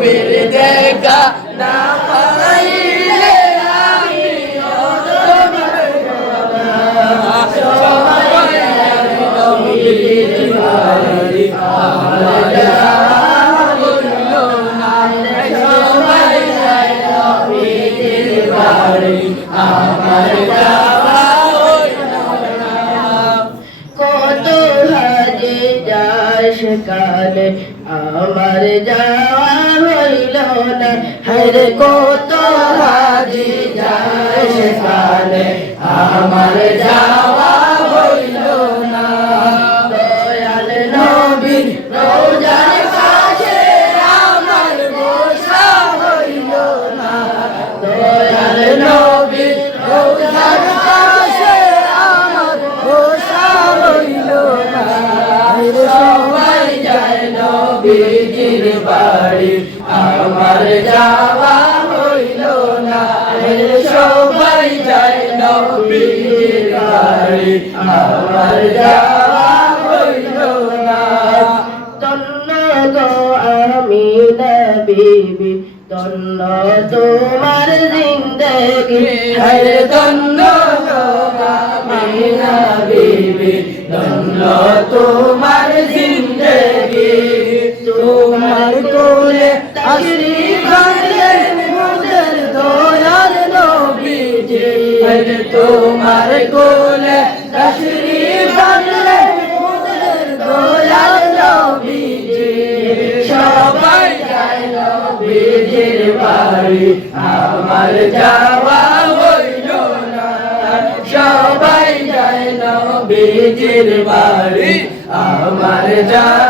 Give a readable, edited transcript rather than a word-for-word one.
নবীর দেখা না পাইলে আমি সবাই নবীর বাড়ি আমার যাওয়া হইল না সবাই যায় নবীর বাড়ি আমার যাওয়া হইল না কত হাজি যায় সেখানে আমার যাওয়া হইল না হরে কত হাজি যায় সেখানে আমার যাওয়া হইল না দয়াল নবীর রওজার কাছে আমার বসা হইল না দয়াল নবীর রওজার কাছে আমার বসা হইল না সবাই যায় নবীজির বাড়ি আমার যাওয়া হইল না সবাই যায় নবীজির বাড়ি আমার যাওয়া হইল না তন্ন গো আমিনা বিবি তন্ন তোমার জিন্দেগি হরে তন্ন গো আমিনা বিবি তন্ন তোমার জিন্দেগি তোমার কোলে তাশরীফ আনলেন মোদের দয়াল নবীজি হরে তোমার কোলে তাশরীফ আনলেন মোদের দয়াল নবীজি সবাই যায় নবীজির বাড়ি আমার যাওয়া হইল না সবাই যায় নবীজির বাড়ি আমার যাওয়া